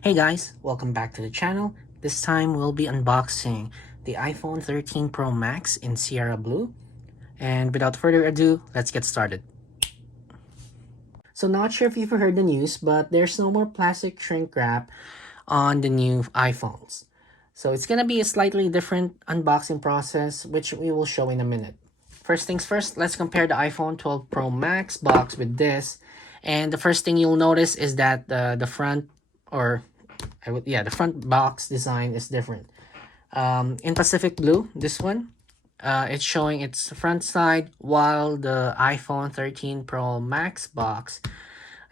Hey guys, welcome back to the channel. This time we'll be unboxing the iPhone 13 Pro Max in Sierra Blue. And without further ado, let's get started. So not sure if you've heard the news, but there's no more plastic shrink wrap on the new iPhones. So it's gonna be a slightly different unboxing process, which we will show in a minute. First things first, let's compare the iPhone 12 Pro Max box with this. And the first thing you'll notice is that the front, or the front box design is different. In Pacific Blue, this one, it's showing its front side, while the iPhone 13 Pro Max box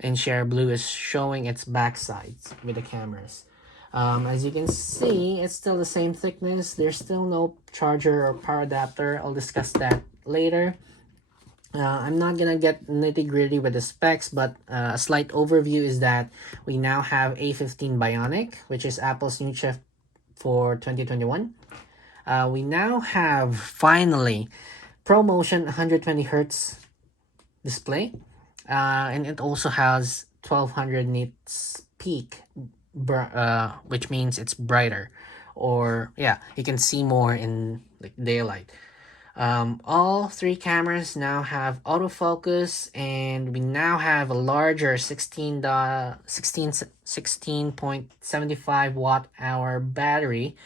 in Sierra Blue is showing its back sides with the cameras. As you can see, it's still the same thickness. There's still no charger or power adapter. I'll discuss that later. I'm not gonna get nitty gritty with the specs, but a slight overview is that we now have A15 Bionic, which is Apple's new chip for 2021. We now have finally ProMotion 120 Hz display, and it also has 1200 nits peak, which means it's brighter, or yeah, you can see more in like daylight. All three cameras now have autofocus, and we now have a larger 16.75 watt hour battery,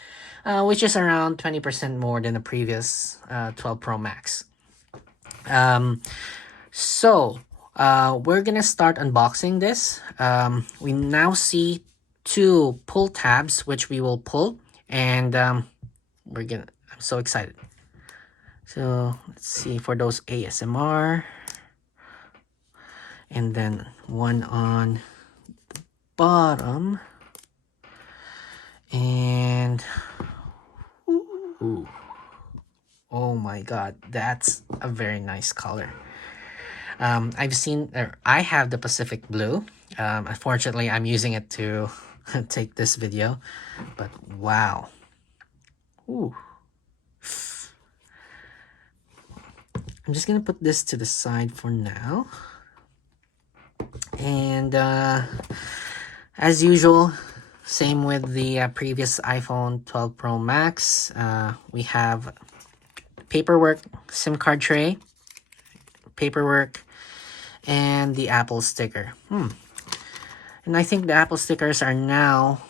which is around 20% more than the previous 12 Pro Max. We're gonna start unboxing this. We now see two pull tabs, which we will pull, and I'm so excited. So let's see for those ASMR, and then one on the bottom, and ooh, oh my god, that's a very nice color. I have the Pacific Blue. Unfortunately, I'm using it to take this video, but wow. Ooh. I'm just gonna put this to the side for now. And as usual, same with the previous iPhone 12 Pro Max, we have paperwork, SIM card tray, paperwork, and the Apple sticker. And I think the Apple stickers are now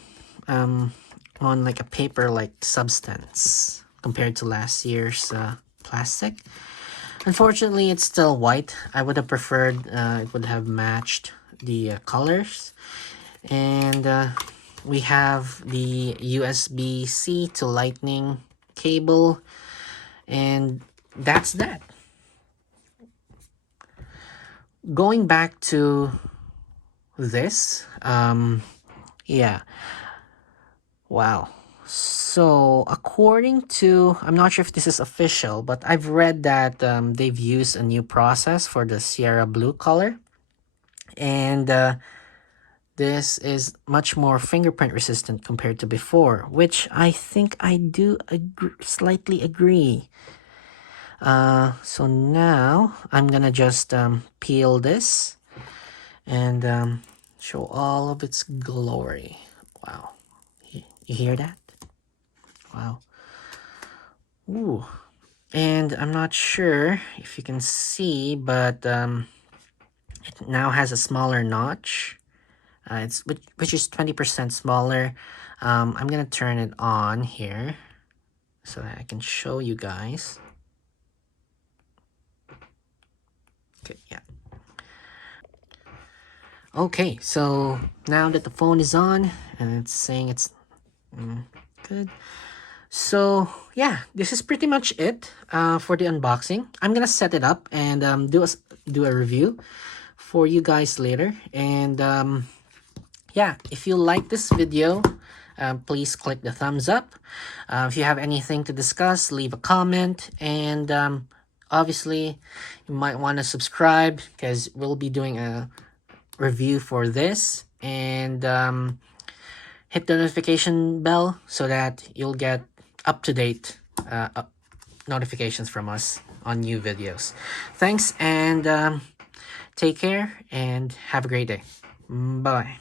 on like a paper-like substance compared to last year's plastic. Unfortunately, it's still white. I would have preferred it would have matched the colors. And we have the USB-C to Lightning cable. And that's that. Going back to this, yeah. Wow. So, according to, I'm not sure if this is official, but I've read that they've used a new process for the Sierra Blue color. And this is much more fingerprint resistant compared to before, which I think I do slightly agree. So now, I'm gonna just peel this and show all of its glory. Wow. You hear that? Wow. Ooh. And I'm not sure if you can see, but it now has a smaller notch. Which is 20% smaller. I'm gonna turn it on here so that I can show you guys. Okay, yeah. Okay, so now that the phone is on and it's saying it's good. So yeah, this is pretty much it for the unboxing. I'm gonna set it up and do a review for you guys later. And yeah, if you like this video, please click the thumbs up. If you have anything to discuss, leave a comment. And obviously, you might want to subscribe because we'll be doing a review for this. And hit the notification bell so that you'll get up-to-date notifications from us on new videos. Thanks, and take care and have a great day. Bye.